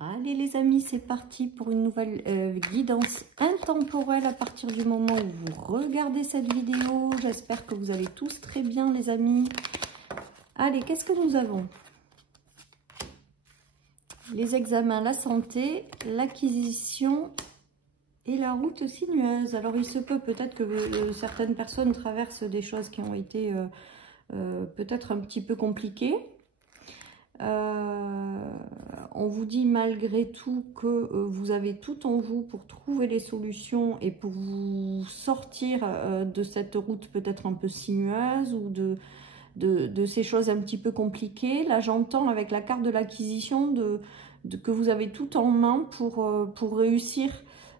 Allez les amis, c'est parti pour une nouvelle guidance intemporelle à partir du moment où vous regardez cette vidéo. J'espère que vous allez tous très bien les amis. Allez, qu'est-ce que nous avons? Les examens, la santé, l'acquisition et la route sinueuse. Alors il se peut peut-être que certaines personnes traversent des choses qui ont été peut-être un petit peu compliquées. On vous dit malgré tout que vous avez tout en vous pour trouver les solutions et pour vous sortir de cette route peut-être un peu sinueuse ou de ces choses un petit peu compliquées. Là j'entends avec la carte de l'acquisition que vous avez tout en main pour réussir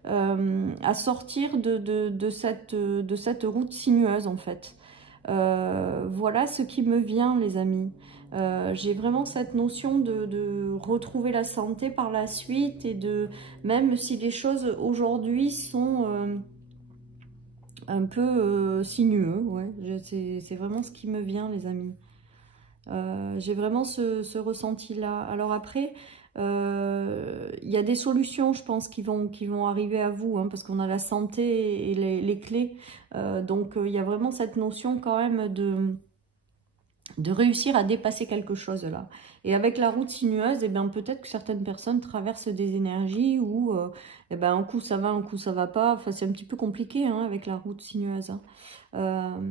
à sortir de cette route sinueuse en fait. Voilà ce qui me vient les amis. J'ai vraiment cette notion de retrouver la santé par la suite et même si les choses aujourd'hui sont un peu sinueux, ouais, c'est vraiment ce qui me vient les amis. J'ai vraiment ce ressenti-là. Alors après, il y a des solutions, je pense, qui vont arriver à vous, hein, parce qu'on a la santé et les clés. Donc, il y a vraiment cette notion quand même de réussir à dépasser quelque chose là. Et avec la route sinueuse, eh bien, peut-être que certaines personnes traversent des énergies où eh ben, un coup ça va, un coup ça va pas. Enfin, c'est un petit peu compliqué hein, avec la route sinueuse. Hein.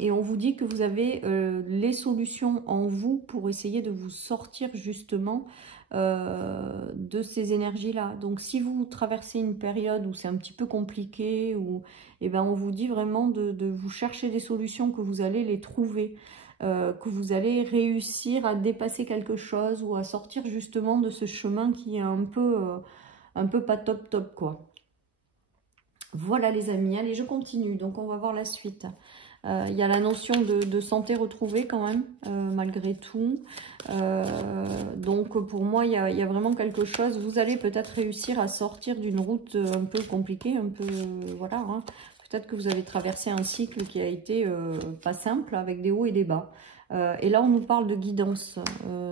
Et on vous dit que vous avez les solutions en vous pour essayer de vous sortir justement de ces énergies-là. Donc si vous traversez une période où c'est un petit peu compliqué, eh ben, on vous dit vraiment de vous chercher des solutions, que vous allez les trouver. Que vous allez réussir à dépasser quelque chose ou à sortir justement de ce chemin qui est un peu pas top quoi. Voilà les amis, allez je continue, donc on va voir la suite. Il y a la notion de santé retrouvée quand même, malgré tout. Donc pour moi, il y a vraiment quelque chose. Vous allez peut-être réussir à sortir d'une route un peu compliquée, un peu, voilà. Hein. Peut-être que vous avez traversé un cycle qui a été pas simple, avec des hauts et des bas. Et là, on nous parle de guidance.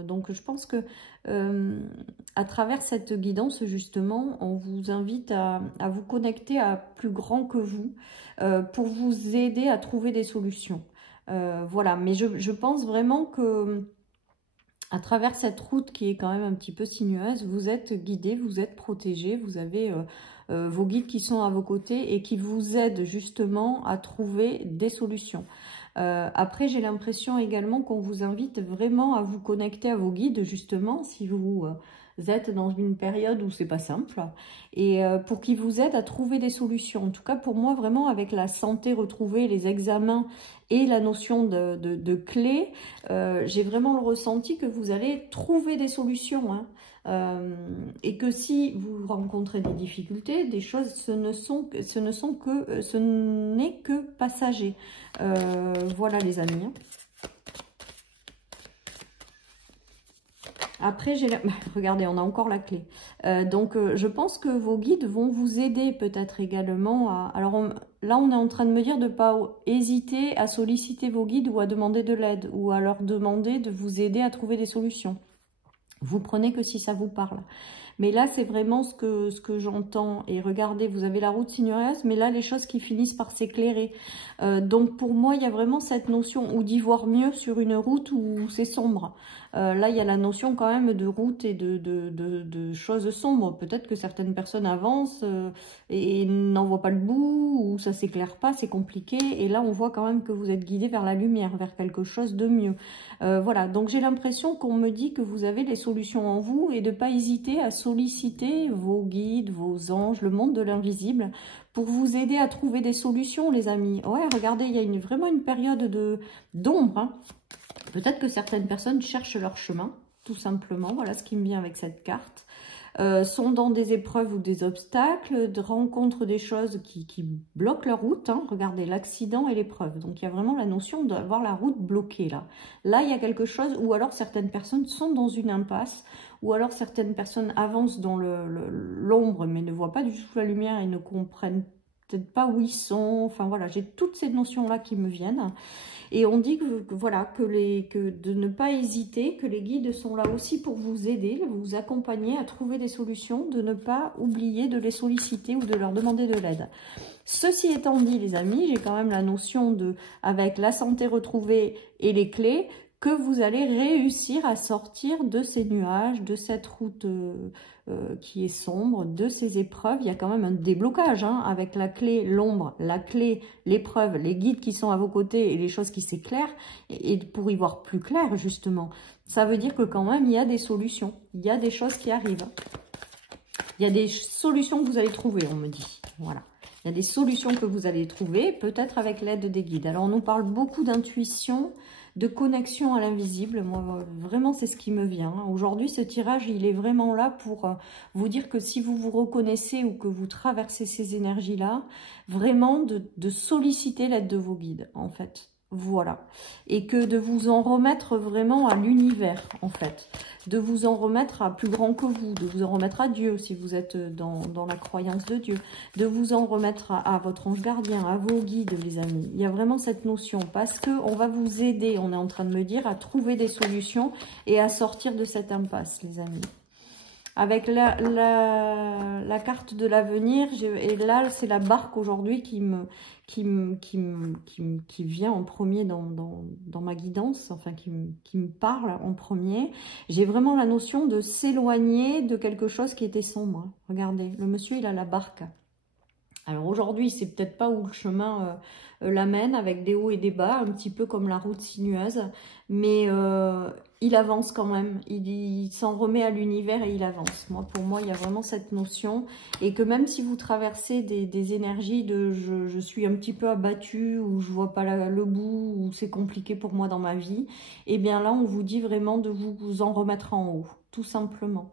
Donc je pense que à travers cette guidance, justement, on vous invite à vous connecter à plus grand que vous pour vous aider à trouver des solutions. Voilà, mais je pense vraiment que à travers cette route qui est quand même un petit peu sinueuse, vous êtes guidé, vous êtes protégé, vous avez vos guides qui sont à vos côtés et qui vous aident justement à trouver des solutions. Après, j'ai l'impression également qu'on vous invite vraiment à vous connecter à vos guides, justement, si vous êtes dans une période où c'est pas simple, et pour qu'ils vous aident à trouver des solutions. En tout cas, pour moi, vraiment, avec la santé retrouvée, les examens et la notion de clé, j'ai vraiment le ressenti que vous allez trouver des solutions, hein. Et que si vous rencontrez des difficultés, des choses, ce n'est que passager. Voilà les amis. Après, regardez, on a encore la clé. Donc, je pense que vos guides vont vous aider peut-être également à... Alors, là, on est en train de me dire de ne pas hésiter à solliciter vos guides ou à demander de l'aide ou à leur demander de vous aider à trouver des solutions. Vous prenez que si ça vous parle. Mais là, c'est vraiment ce que j'entends. Et regardez, vous avez la route sinueuse, mais là, les choses qui finissent par s'éclairer. Donc, pour moi, il y a vraiment cette notion ou d'y voir mieux sur une route où c'est sombre. Là, il y a la notion quand même de route et de choses sombres. Peut-être que certaines personnes avancent et n'en voient pas le bout, ou ça s'éclaire pas, c'est compliqué. Et là, on voit quand même que vous êtes guidé vers la lumière, vers quelque chose de mieux. Voilà, donc j'ai l'impression qu'on me dit que vous avez les solutions en vous et de ne pas hésiter à solliciter vos guides, vos anges, le monde de l'invisible pour vous aider à trouver des solutions, les amis. Ouais, regardez, il y a vraiment une période d'ombre, hein. Peut-être que certaines personnes cherchent leur chemin, tout simplement. Voilà ce qui me vient avec cette carte. Sont dans des épreuves ou des obstacles, rencontrent des choses qui bloquent leur route. Hein. Regardez, l'accident et l'épreuve. Donc, il y a vraiment la notion d'avoir la route bloquée là. Là, il y a quelque chose, ou alors certaines personnes sont dans une impasse, ou alors certaines personnes avancent dans l'ombre, mais ne voient pas du tout la lumière et ne comprennent peut-être pas où ils sont. Enfin voilà, j'ai toutes ces notions-là qui me viennent. Et on dit que voilà, que de ne pas hésiter, que les guides sont là aussi pour vous aider, vous accompagner à trouver des solutions, de ne pas oublier de les solliciter ou de leur demander de l'aide. Ceci étant dit, les amis, j'ai quand même la notion de, avec la santé retrouvée et les clés, que vous allez réussir à sortir de ces nuages, de cette route qui est sombre, de ces épreuves. Il y a quand même un déblocage hein, avec la clé, l'ombre, la clé, l'épreuve, les guides qui sont à vos côtés et les choses qui s'éclairent. Et pour y voir plus clair, justement, ça veut dire que quand même, il y a des solutions. Il y a des choses qui arrivent. Il y a des solutions que vous allez trouver, on me dit. Voilà. Il y a des solutions que vous allez trouver, peut-être avec l'aide des guides. Alors, on nous parle beaucoup d'intuition, de connexion à l'invisible. Moi, vraiment, c'est ce qui me vient. Aujourd'hui, ce tirage, il est vraiment là pour vous dire que si vous vous reconnaissez ou que vous traversez ces énergies-là, vraiment de solliciter l'aide de vos guides, en fait. Voilà. Et que de vous en remettre vraiment à l'univers, en fait. De vous en remettre à plus grand que vous, de vous en remettre à Dieu, si vous êtes dans la croyance de Dieu. De vous en remettre à votre ange gardien, à vos guides, les amis. Il y a vraiment cette notion, parce qu'on va vous aider, on est en train de me dire, à trouver des solutions et à sortir de cette impasse, les amis. Avec la carte de l'avenir, et là, c'est la barque aujourd'hui qui vient en premier dans ma guidance, enfin qui me parle en premier. J'ai vraiment la notion de s'éloigner de quelque chose qui était sombre. Regardez, le monsieur, il a la barque. Alors aujourd'hui, il sait peut-être pas où le chemin l'amène, avec des hauts et des bas, un petit peu comme la route sinueuse, mais il avance quand même, il s'en remet à l'univers et il avance. Pour moi, il y a vraiment cette notion, et que même si vous traversez des énergies de je suis un petit peu abattue, ou je vois pas le bout, ou c'est compliqué pour moi dans ma vie, et bien là, on vous dit vraiment de vous en remettre en haut, tout simplement.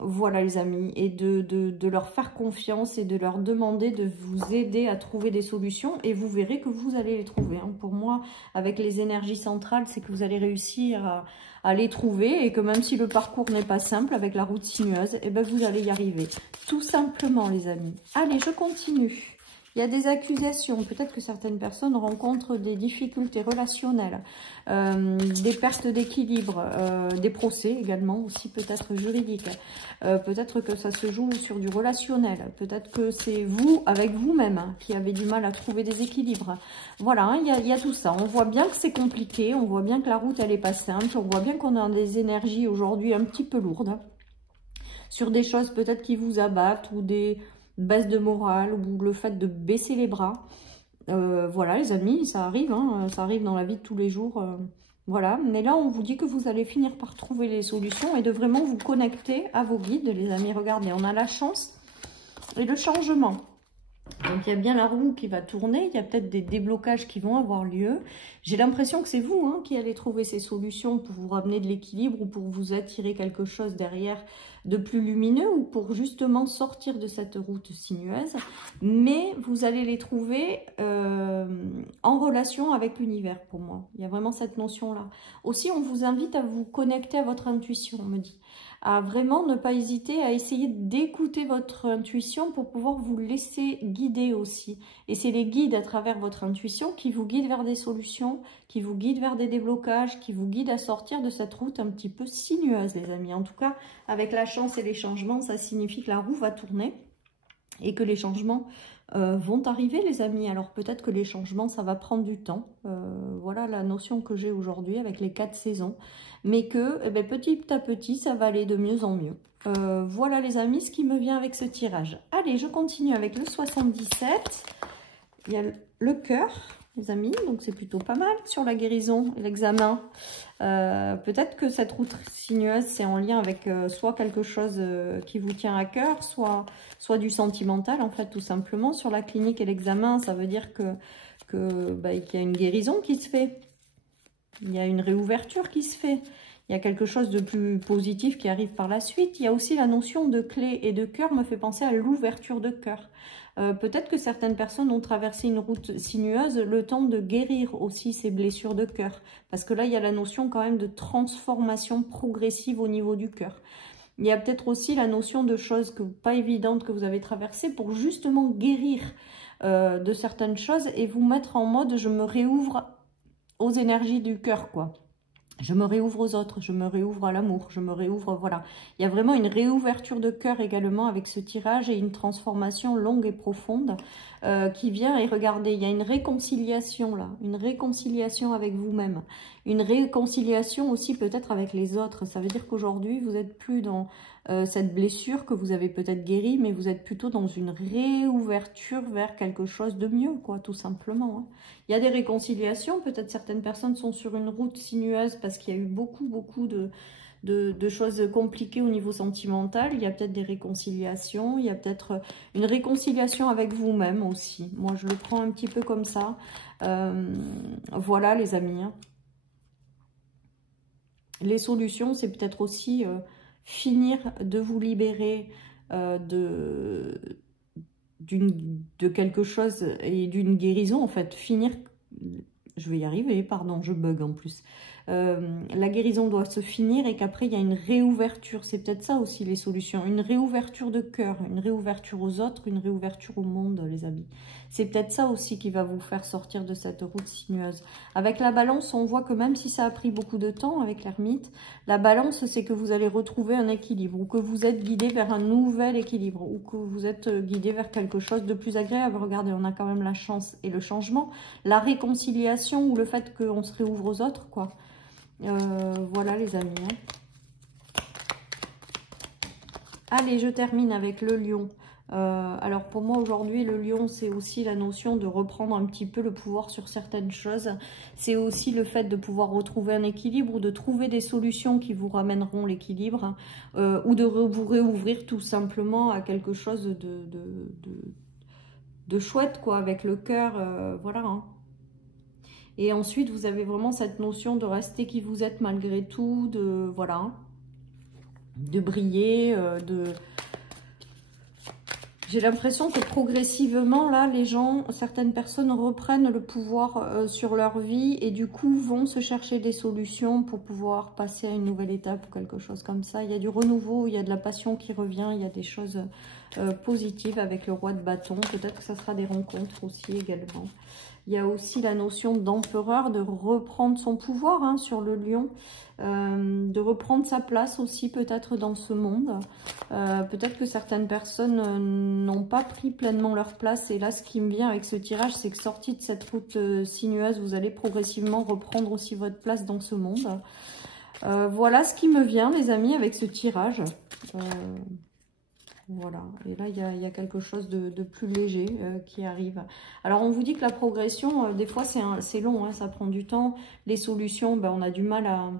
Voilà les amis, et de leur faire confiance et de leur demander de vous aider à trouver des solutions, et vous verrez que vous allez les trouver hein. Pour moi, avec les énergies centrales, c'est que vous allez réussir à les trouver, et que même si le parcours n'est pas simple avec la route sinueuse, et ben vous allez y arriver, tout simplement les amis. Allez, je continue. Il y a des accusations, peut-être que certaines personnes rencontrent des difficultés relationnelles, des pertes d'équilibre, des procès également, aussi peut-être juridiques. Peut-être que ça se joue sur du relationnel, peut-être que c'est vous, avec vous-même, hein, qui avez du mal à trouver des équilibres. Voilà, hein, il y a tout ça. On voit bien que c'est compliqué, on voit bien que la route, elle n'est pas simple, on voit bien qu'on a des énergies aujourd'hui un petit peu lourdes, sur des choses peut-être qui vous abattent, ou des baisse de morale, ou le fait de baisser les bras. Voilà les amis, ça arrive, hein, ça arrive dans la vie de tous les jours. Voilà, mais là on vous dit que vous allez finir par trouver les solutions et de vraiment vous connecter à vos guides, les amis. Regardez, on a la chance et le changement. Donc il y a bien la roue qui va tourner, il y a peut-être des déblocages qui vont avoir lieu. J'ai l'impression que c'est vous hein, qui allez trouver ces solutions pour vous ramener de l'équilibre, ou pour vous attirer quelque chose derrière de plus lumineux, ou pour justement sortir de cette route sinueuse. Mais vous allez les trouver en relation avec l'univers pour moi. Il y a vraiment cette notion-là. Aussi, on vous invite à vous connecter à votre intuition, on me dit. À vraiment ne pas hésiter à essayer d'écouter votre intuition pour pouvoir vous laisser guider aussi. Et c'est les guides à travers votre intuition qui vous guident vers des solutions, qui vous guident vers des déblocages, qui vous guident à sortir de cette route un petit peu sinueuse, les amis. En tout cas, avec la chance et les changements, ça signifie que la roue va tourner et que les changements vont arriver, les amis. Alors peut-être que les changements, ça va prendre du temps. Voilà la notion que j'ai aujourd'hui avec les 4 saisons. Mais que eh bien, petit à petit, ça va aller de mieux en mieux. Voilà les amis, ce qui me vient avec ce tirage. Allez, je continue avec le 77. Il y a le cœur, les amis, donc c'est plutôt pas mal sur la guérison et l'examen. Peut-être que cette route sinueuse, c'est en lien avec soit quelque chose qui vous tient à cœur, soit du sentimental, en fait, tout simplement. Sur la clinique et l'examen, ça veut dire qu'il y a une guérison qui se fait. Il y a une réouverture qui se fait. Il y a quelque chose de plus positif qui arrive par la suite. Il y a aussi la notion de clé et de cœur me fait penser à l'ouverture de cœur. Peut-être que certaines personnes ont traversé une route sinueuse, le temps de guérir aussi ces blessures de cœur. Parce que là, il y a la notion quand même de transformation progressive au niveau du cœur. il y a peut-être aussi la notion de choses pas évidentes que vous avez traversées pour justement guérir de certaines choses et vous mettre en mode je me réouvre aux énergies du cœur, quoi. Je me réouvre aux autres, je me réouvre à l'amour, je me réouvre, voilà. Il y a vraiment une réouverture de cœur également avec ce tirage et une transformation longue et profonde qui vient. Et regardez, il y a une réconciliation là, une réconciliation avec vous-même. Une réconciliation aussi peut-être avec les autres. Ça veut dire qu'aujourd'hui, vous n'êtes plus dans cette blessure que vous avez peut-être guérie, mais vous êtes plutôt dans une réouverture vers quelque chose de mieux, quoi, tout simplement. Hein. Il y a des réconciliations, peut-être certaines personnes sont sur une route sinueuse parce qu'il y a eu beaucoup de choses compliquées au niveau sentimental. Il y a peut-être des réconciliations, il y a peut-être une réconciliation avec vous-même aussi. Moi, je le prends un petit peu comme ça. Voilà, les amis. Hein. Les solutions, c'est peut-être aussi finir de vous libérer de quelque chose et d'une guérison, en fait, finir, je vais y arriver, pardon, je bug en plus, la guérison doit se finir et qu'après il y a une réouverture, c'est peut-être ça aussi les solutions, une réouverture de cœur, une réouverture aux autres, une réouverture au monde, les amis. C'est peut-être ça aussi qui va vous faire sortir de cette route sinueuse. Avec la balance, on voit que même si ça a pris beaucoup de temps avec l'ermite, la balance, c'est que vous allez retrouver un équilibre, ou que vous êtes guidé vers un nouvel équilibre, ou que vous êtes guidé vers quelque chose de plus agréable. Regardez, on a quand même la chance et le changement, la réconciliation, ou le fait qu'on se réouvre aux autres, quoi. Voilà, les amis. Hein. Allez, je termine avec le lion. Alors pour moi aujourd'hui le lion c'est aussi la notion de reprendre un petit peu le pouvoir sur certaines choses, c'est aussi le fait de pouvoir retrouver un équilibre ou de trouver des solutions qui vous ramèneront l'équilibre ou de vous réouvrir tout simplement à quelque chose de chouette quoi, avec le cœur, voilà. Hein. Et ensuite vous avez vraiment cette notion de rester qui vous êtes malgré tout, de voilà, de briller, J'ai l'impression que progressivement, là, les gens, certaines personnes reprennent le pouvoir sur leur vie et du coup vont se chercher des solutions pour pouvoir passer à une nouvelle étape ou quelque chose comme ça. Il y a du renouveau, il y a de la passion qui revient, il y a des choses positives avec le roi de bâton. Peut-être que ça sera des rencontres aussi également. Il y a aussi la notion d'empereur, de reprendre son pouvoir hein, sur le lion, de reprendre sa place aussi peut-être dans ce monde. Peut-être que certaines personnes n'ont pas pris pleinement leur place. Et là, ce qui me vient avec ce tirage, c'est que sorti de cette route sinueuse, vous allez progressivement reprendre aussi votre place dans ce monde. Voilà ce qui me vient, les amis, avec ce tirage. Voilà, et là, il y a quelque chose de plus léger qui arrive. Alors, on vous dit que la progression, des fois, c'est long, hein, ça prend du temps. Les solutions, ben, on a du mal à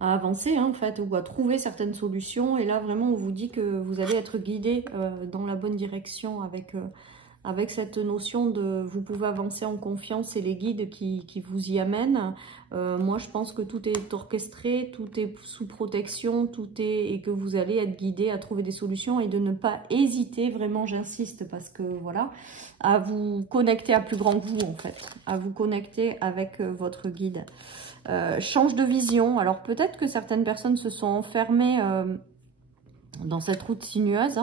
avancer, hein, en fait, ou à trouver certaines solutions. Et là, vraiment, on vous dit que vous allez être guidé dans la bonne direction avec cette notion de vous pouvez avancer en confiance et les guides qui vous y amènent. Moi, je pense que tout est orchestré, tout est sous protection, et que vous allez être guidé à trouver des solutions et de ne pas hésiter, vraiment, j'insiste, parce que voilà, à vous connecter à plus grand que vous, en fait, à vous connecter avec votre guide. Change de vision. Alors, peut-être que certaines personnes se sont enfermées dans cette route sinueuse, hein,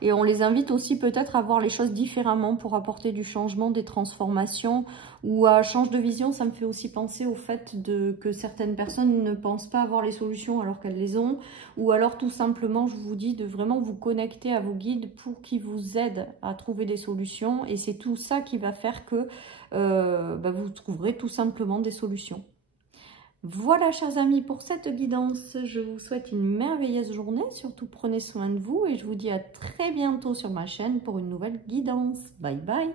et on les invite aussi peut-être à voir les choses différemment pour apporter du changement, des transformations. Ou à change de vision, ça me fait aussi penser au fait que certaines personnes ne pensent pas avoir les solutions alors qu'elles les ont. Ou alors tout simplement, je vous dis de vraiment vous connecter à vos guides pour qu'ils vous aident à trouver des solutions. Et c'est tout ça qui va faire que vous trouverez tout simplement des solutions. Voilà, chers amis, pour cette guidance, je vous souhaite une merveilleuse journée. Surtout, prenez soin de vous et je vous dis à très bientôt sur ma chaîne pour une nouvelle guidance. Bye bye!